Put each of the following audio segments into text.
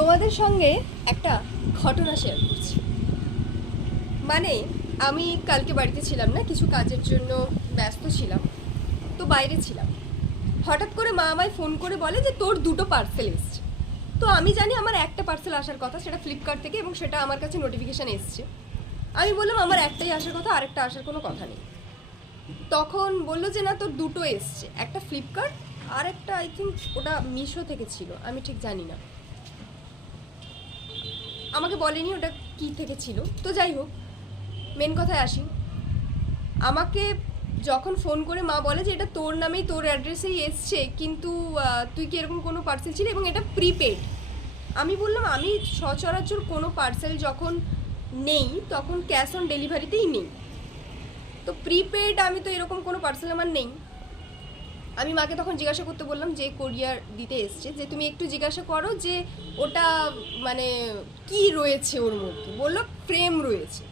তোমাদের সঙ্গে একটা ঘটনা শেয়ার করছি। মানে আমি কালকে বাড়িতে ছিলাম না, কিছু কাজের জন্য ব্যস্ত ছিলাম, তো বাইরে ছিলাম। হঠাৎ করে মা আমায় ফোন করে বলে যে তোর দুটো পার্সেল এসছে। তো আমি জানি আমার একটা পার্সেল আসার কথা, সেটা ফ্লিপকার্ট থেকে, এবং সেটা আমার কাছে নোটিফিকেশান এসছে। আমি বললাম আমার একটাই আসার কথা, আরেকটা আসার কোনো কথা নেই। তখন বললো যে না তোর দুটো এসছে, একটা ফ্লিপকার্ট আর একটা আই থিঙ্ক ওটা মিশো থেকে ছিল, আমি ঠিক জানি না, আমাকে বলেনি ওটা কি থেকে ছিল। তো যাই হোক, মেন কথায় আসি। আমাকে যখন ফোন করে মা বলে যে এটা তোর নামেই তোর অ্যাড্রেসেই এসছে, কিন্তু তুই কি এরকম কোনো পার্সেল ছিল এবং এটা প্রিপেড। আমি বললাম আমি সচরাচর কোনো পার্সেল যখন নেই তখন ক্যাশ অন ডেলিভারিতেই নেই, তো প্রিপেড আমি তো এরকম কোনো পার্সেল আমার নেই। আমি মাকে তখন জিজ্ঞাসা করতে বললাম যে কোরিয়ার দিতে এসছে, যে তুমি একটু জিজ্ঞাসা করো যে ওটা মানে কি রয়েছে ওর মধ্যে। বললো ফ্রেম রয়েছে।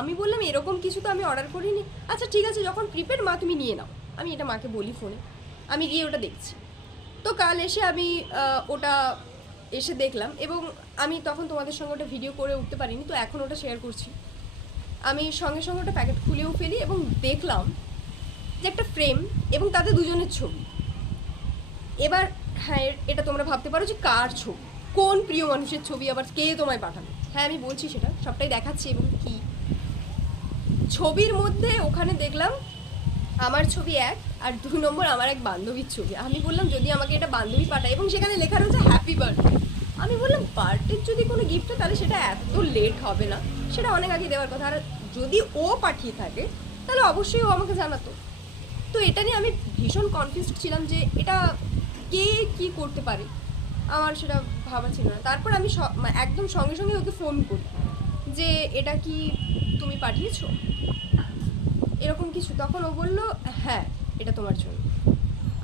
আমি বললাম এরকম কিছু তো আমি অর্ডার করিনি। আচ্ছা ঠিক আছে, যখন প্রিপেড মা তুমি নিয়ে নাও। আমি এটা মাকে বলি ফোনে। আমি গিয়ে ওটা দেখছি। তো কাল এসে আমি ওটা এসে দেখলাম, এবং আমি তখন তোমাদের সঙ্গে ওটা ভিডিও করে উঠতে পারিনি, তো এখন ওটা শেয়ার করছি। আমি সঙ্গে সঙ্গে ওটা প্যাকেট খুলেও ফেলি এবং দেখলাম যে একটা ফ্রেম এবং তাতে দুজনের ছবি। এবার হ্যাঁ, এটা তোমরা ভাবতে পারো যে কার ছবি, কোন প্রিয় মানুষের ছবি, আবার কে তোমায় পাঠানো। হ্যাঁ আমি বলছি, সেটা সবটাই দেখাচ্ছি। এবং কি ছবির মধ্যে ওখানে দেখলাম আমার ছবি এক, আর 2 নম্বর আমার এক বান্ধবীর ছবি। আমি বললাম যদি আমাকে এটা বান্ধবী পাঠায়, এবং সেখানে লেখা রয়েছে হ্যাপি বার্থডে। আমি বললাম বার্থডের যদি কোনো গিফট হয় তাহলে সেটা এত লেট হবে না, সেটা অনেক আগে দেওয়ার কথা। আর যদি ও পাঠিয়ে থাকে তাহলে অবশ্যই ও আমাকে জানাতো। তো এটা নিয়ে আমি ভীষণ কনফিউজড ছিলাম যে এটা কে কি করতে পারে, আমার সেটা ভাবা ছিল না। তারপর আমি একদম সঙ্গে সঙ্গে ওকে ফোন করি যে এটা কি তুমি পাঠিয়েছো এরকম কিছু। তখন ও বললো হ্যাঁ এটা তোমার জন্য।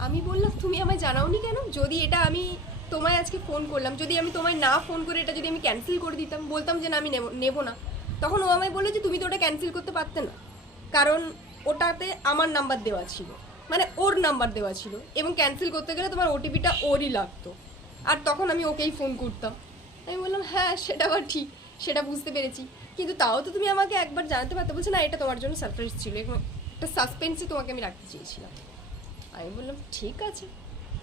আমি বললাম তুমি আমায় জানাওনি কেন? যদি এটা আমি তোমায় আজকে ফোন করলাম, যদি আমি তোমায় না ফোন করে এটা যদি আমি ক্যান্সেল করে দিতাম, বলতাম যে না আমি নেবো না, তখন ও আমায় বললো যে তুমি তো ওটা ক্যান্সেল করতে পারতে না, কারণ ওটাতে আমার নাম্বার দেওয়া ছিল, মানে ওর নাম্বার দেওয়া ছিল, এবং ক্যান্সেল করতে গেলে তোমার ওটিপিটা ওরই লাগতো, আর তখন আমি ওকেই ফোন করতাম। আমি বললাম হ্যাঁ সেটা আবার ঠিক, সেটা বুঝতে পেরেছি, কিন্তু তাও তো তুমি আমাকে একবার জানাতে পারতে। বলছে না এটা তোমার জন্য সারপ্রাইজ ছিল, এবং একটা সাসপেন্সে তোমাকে আমি রাখতে চেয়েছিলাম। আমি বললাম ঠিক আছে,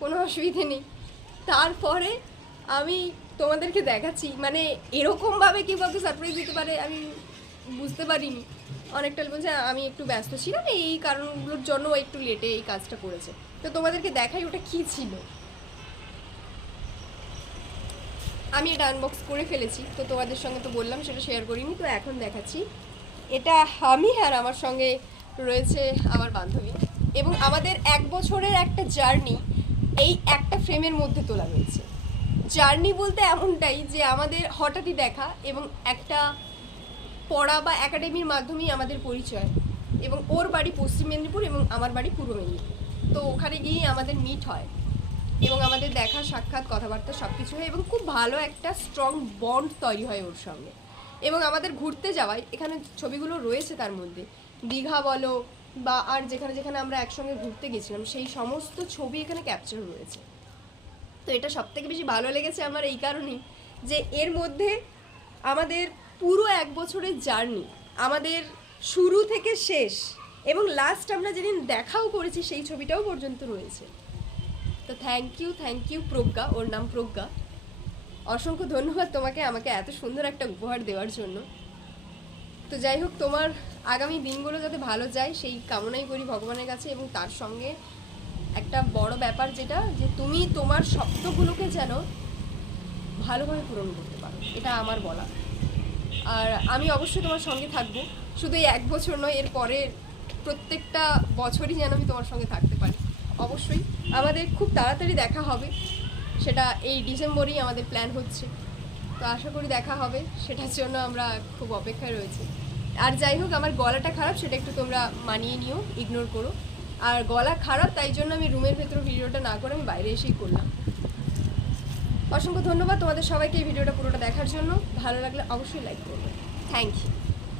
কোনো অসুবিধে নেই। তারপরে আমি তোমাদেরকে দেখাচ্ছি, মানে এরকমভাবে কেউ কাউকে সারপ্রাইজ দিতে পারে আমি বুঝতে পারিনি। অনেকটা বলছে আমি একটু ব্যস্ত ছিলাম, এই কারণগুলোর জন্য একটু লেটে এই কাজটা করেছে। তো তোমাদেরকে দেখাই ওটা কী ছিল। আমি এটা আনবক্স করে ফেলেছি, তো তোমাদের সঙ্গে তো বললাম সেটা শেয়ার করিনি, তো এখন দেখাচ্ছি। এটা আমি আর আমার সঙ্গে রয়েছে আমার বান্ধবী, এবং আমাদের 1 বছরের একটা জার্নি এই একটা ফ্রেমের মধ্যে তোলা হয়েছে। জার্নি বলতে এমনটাই যে আমাদের হঠাৎই দেখা, এবং একটা পড়া বা একাডেমির মাধ্যমেই আমাদের পরিচয়, এবং ওর বাড়ি পশ্চিম মেদিনীপুর এবং আমার বাড়ি পূর্ব মেদিনীপুর। তো ওখানে গিয়েই আমাদের মিট হয়, এবং আমাদের দেখা সাক্ষাৎ কথাবার্তা সব কিছু হয়, এবং খুব ভালো একটা স্ট্রং বন্ড তৈরি হয় ওর সঙ্গে। এবং আমাদের ঘুরতে যাওয়ায় এখানে ছবিগুলো রয়েছে, তার মধ্যে দীঘা বলো বা আর যেখানে যেখানে আমরা একসঙ্গে ঘুরতে গেছিলাম সেই সমস্ত ছবি এখানে ক্যাপচার রয়েছে। তো এটা সবথেকে বেশি ভালো লেগেছে আমার এই কারণেই যে এর মধ্যে আমাদের পুরো 1 বছরের জার্নি, আমাদের শুরু থেকে শেষ, এবং লাস্ট আমরা যেদিন দেখাও করেছি সেই ছবিটাও পর্যন্ত রয়েছে। তো থ্যাংক ইউ প্রজ্ঞা, ওর নাম প্রজ্ঞা। অসংখ্য ধন্যবাদ তোমাকে আমাকে এত সুন্দর একটা উপহার দেওয়ার জন্য। তো যাই হোক, তোমার আগামী দিনগুলো যাতে ভালো যায় সেই কামনাই করি ভগবানের কাছে, এবং তার সঙ্গে একটা বড় ব্যাপার যেটা, যে তুমি তোমার স্বপ্নগুলোকে যেন ভালোভাবে পূরণ করতে পারো, এটা আমার বলা। আর আমি অবশ্যই তোমার সঙ্গে থাকবো, শুধু এই 1 বছর নয়, এর পরের প্রত্যেকটা বছরই যেন আমি তোমার সঙ্গে থাকতে পারি। অবশ্যই আমাদের খুব তাড়াতাড়ি দেখা হবে, সেটা এই ডিসেম্বরেই আমাদের প্ল্যান হচ্ছে। তো আশা করি দেখা হবে, সেটার জন্য আমরা খুব অপেক্ষায় রয়েছি। আর যাই হোক, আমার গলাটা খারাপ, সেটা একটু তোমরা মানিয়ে নিও, ইগনোর করো। আর গলা খারাপ তাই জন্য আমি রুমের ভেতরে ভিডিওটা না করে আমি বাইরে এসেই করলাম। অসংখ্য ধন্যবাদ তোমাদের সবাইকে এই ভিডিওটা পুরোটা দেখার জন্য। ভালো লাগলে অবশ্যই লাইক করবে। Thank you.